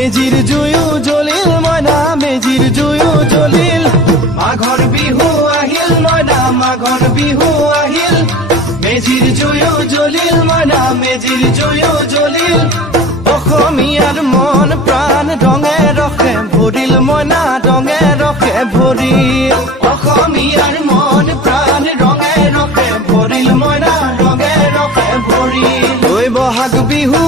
মেজিৰ জুয়ো জ্বলিল মইনা মেজিৰ জুয়ো জ্বলিল মাঘৰ বিহু আহিল মইনা মাঘৰ বিহু আহিল মেজিৰ জুয়ো জ্বলিল মইনা মেজিৰ জুয়ো জ্বলিল অসমীয়াৰ মন প্ৰাণ ৰঙে ৰখে ভৰিল মইনা ৰঙে ৰখে ভৰিল অসমীয়াৰ মন প্ৰাণ ৰঙে ৰখে ভৰিল মইনা ৰঙে ৰখে ভৰিল ঐ বহাগ বিহু